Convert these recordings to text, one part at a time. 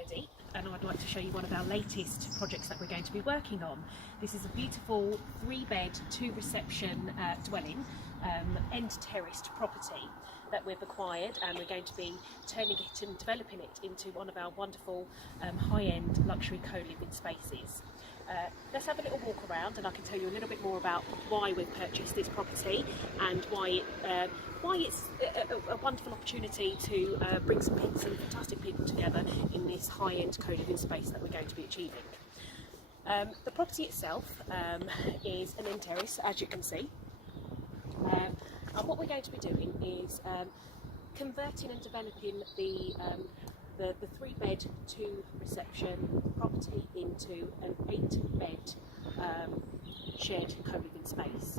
Eddie, and I'd like to show you one of our latest projects that we're going to be working on. This is a beautiful 3-bed, 2-reception dwelling, end terraced property that we've acquired, and we're going to be turning it and developing it into one of our wonderful high-end luxury co-living spaces. Let's have a little walk around and I can tell you a little bit more about why we've purchased this property and why it's a wonderful opportunity to bring some fantastic people together in this high-end co-living space that we're going to be achieving. The property itself is an end terrace, as you can see, and what we're going to be doing is converting and developing the 3-bed, 2-reception property into an 8-bed shared co-living space,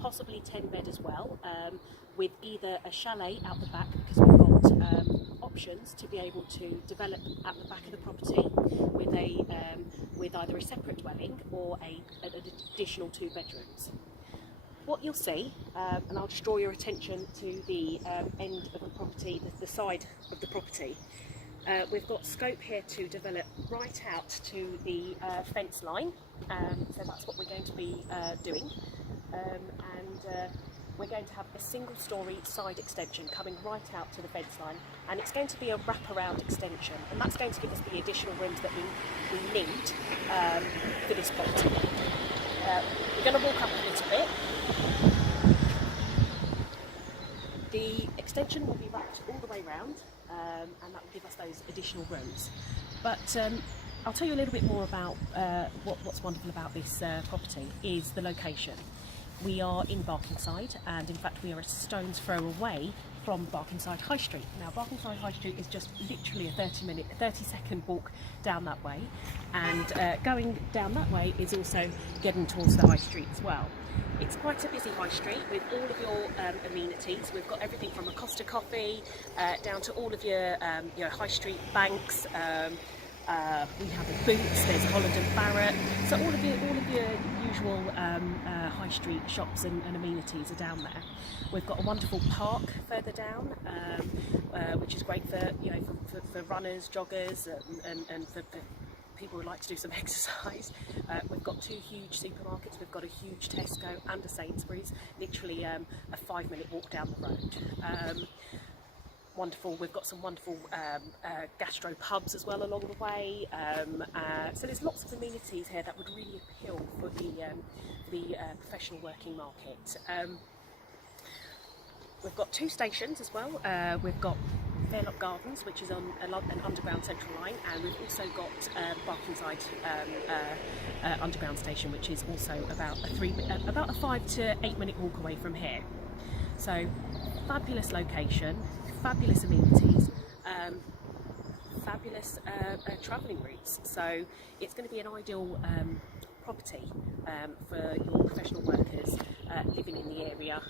possibly 10-bed as well, with either a chalet out the back, because we've got options to be able to develop at the back of the property with either a separate dwelling or an additional 2 bedrooms. What you'll see, and I'll just draw your attention to the end of the property, the side of the property. We've got scope here to develop right out to the fence line, so that's what we're going to be doing, and we're going to have a single-storey side extension coming right out to the fence line, and it's going to be a wraparound extension, and that's going to give us the additional rooms that we need for this property. We're going to walk up a little bit. The extension will be wrapped all the way round, and that will give us those additional rooms. But I'll tell you a little bit more about what's wonderful about this property is the location. We are in Barkingside, and in fact we are a stone's throw away from Barkingside High Street. Now Barkingside High Street is just literally a 30-second walk down that way, and going down that way is also getting towards the High Street as well. It's quite a busy high street with all of your amenities. We've got everything from a Costa coffee down to all of your high street banks. We have a Boots, there's a Holland and Barrett, so all of your usual high street shops and amenities are down there. We've got a wonderful park further down, which is great for runners, joggers, and for people who like to do some exercise. We've got 2 huge supermarkets. We've got a huge Tesco and a Sainsbury's, literally a 5-minute walk down the road. Wonderful. We've got some wonderful gastro pubs as well along the way. So there's lots of amenities here that would really appeal for the professional working market. We've got 2 stations as well. We've got Fairlop Gardens, which is on an underground central line, and we've also got Barkingside underground station, which is also about a 5 to 8 minute walk away from here. So fabulous location, fabulous amenities, fabulous travelling routes. So it's going to be an ideal property for your professional workers living in the area,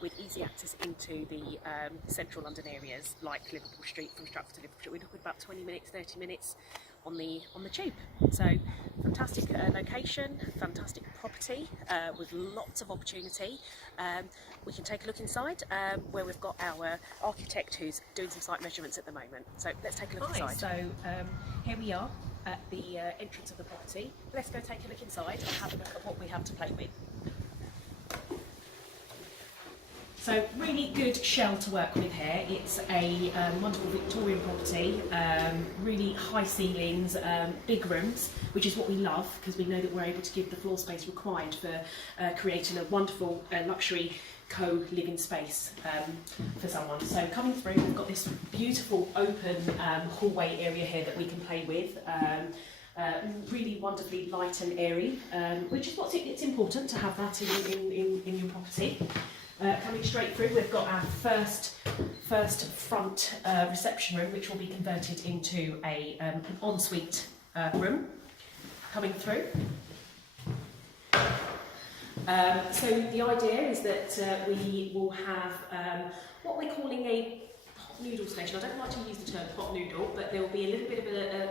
with easy access into the central London areas like Liverpool Street. From Stratford to Liverpool Street, we look at about 20 minutes, 30 minutes on the tube. So fantastic location, fantastic property with lots of opportunity. We can take a look inside where we've got our architect who's doing some site measurements at the moment. So let's take a look inside. So here we are at the entrance of the property. Let's go take a look inside and have a look at what we have to play with. So really good shell to work with here. It's a wonderful Victorian property, really high ceilings, big rooms, which is what we love because we know that we're able to give the floor space required for creating a wonderful luxury co-living space for someone. So coming through, we've got this beautiful open hallway area here that we can play with. Really wonderfully light and airy, which is it's important to have that in your property. Coming straight through, we've got our first front reception room, which will be converted into an ensuite room. Coming through. So the idea is that we will have what we're calling a hot noodle station. I don't like to use the term hot noodle, but there will be a little bit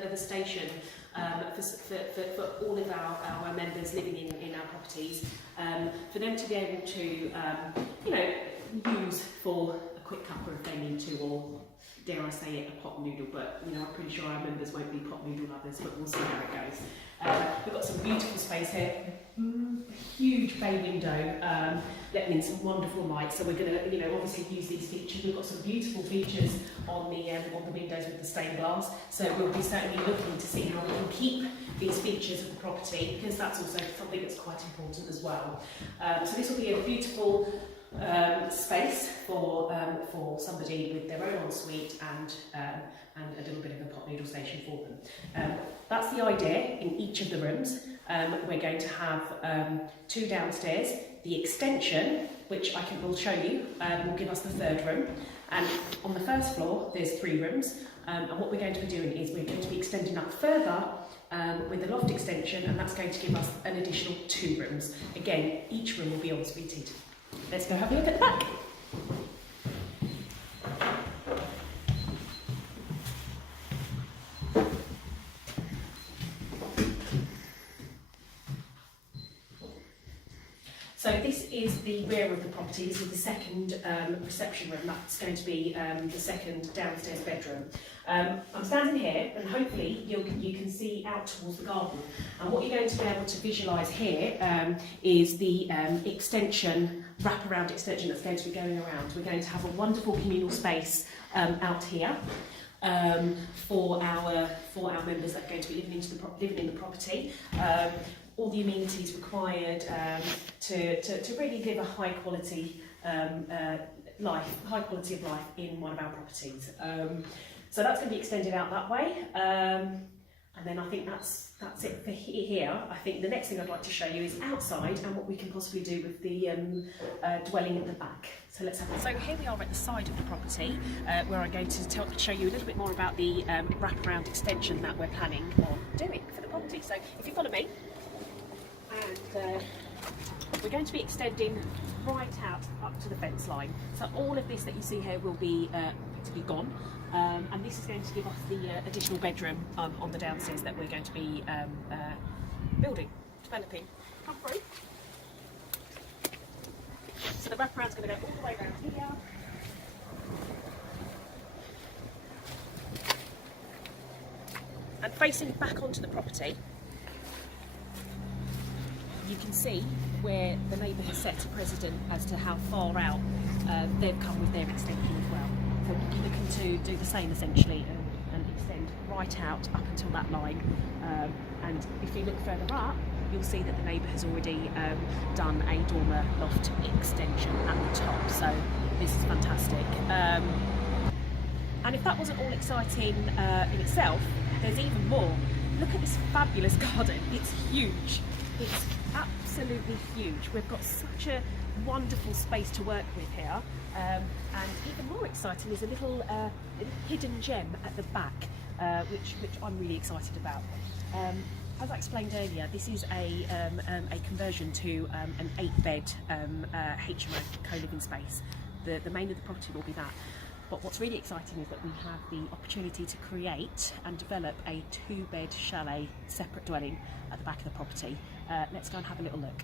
of a station for all of our members living in our properties, for them to be able to use for quick cuppa if they need to, or dare I say it, a pot noodle, but you know, I'm pretty sure our members won't be pot noodle lovers, but we'll see how it goes. We've got some beautiful space here, huge bay window, letting in some wonderful light. So we're going to, you know, obviously use these features. We've got some beautiful features on the windows with the stained glass. So we'll be certainly looking to see how we can keep these features of the property, because that's also something that's quite important as well. So this will be a beautiful space for somebody with their own ensuite and a little bit of a pot noodle station for them. That's the idea in each of the rooms. We're going to have 2 downstairs. The extension, which will show you, will give us the 3rd room. And on the first floor, there's 3 rooms. And what we're going to be doing is we're going to be extending up further with the loft extension, and that's going to give us an additional 2 rooms. Again, each room will be en-suited. Let's go have a look at the back. So this is the rear of the property. This is the second reception room. That's going to be the second downstairs bedroom. I'm standing here, and hopefully you can see out towards the garden. And what you're going to be able to visualise here is the extension, wraparound extension that's going to be going around. We're going to have a wonderful communal space out here. For our members that are going to be living in the property. All the amenities required to really live a high quality of life in one of our properties. So that's going to be extended out that way, and then I think that's it for here. I think the next thing I'd like to show you is outside and what we can possibly do with the dwelling at the back. So let's have a look. So here we are at the side of the property, where I'm going to show you a little bit more about the wraparound extension that we're planning on doing for the property. So if you follow me. And we're going to be extending right out up to the fence line. So all of this that you see here will be gone, and this is going to give us the additional bedroom on the downstairs that we're going to be developing. Come through. So the wraparound's going to go all the way around here. And facing back onto the property, you can see where the neighbour has set a precedent as to how far out they've come with their extension as well. So we're looking to do the same essentially and extend right out up until that line. And if you look further up, you'll see that the neighbour has already done a dormer loft extension at the top. So this is fantastic. And if that wasn't all exciting in itself, there's even more. Look at this fabulous garden. It's huge. It's absolutely huge. We've got such a wonderful space to work with here, and even more exciting is a little hidden gem at the back, which I'm really excited about. As I explained earlier, this is a conversion to an 8-bed HMO co-living space. The main of the property will be that. But what's really exciting is that we have the opportunity to create and develop a 2-bed chalet separate dwelling at the back of the property. Let's go and have a little look.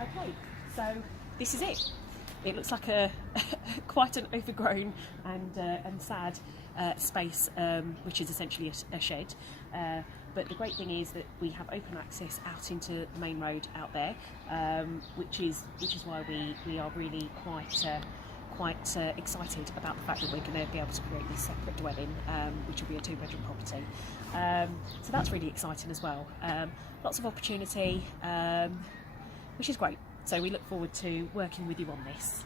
Okay, so this is it. It looks like a quite an overgrown and sad space, which is essentially a shed. But the great thing is that we have open access out into the main road out there, which is why we are really quite excited about the fact that we're going to be able to create this separate dwelling, which will be a 2-bedroom property. So that's really exciting as well. Lots of opportunity, which is great. So we look forward to working with you on this.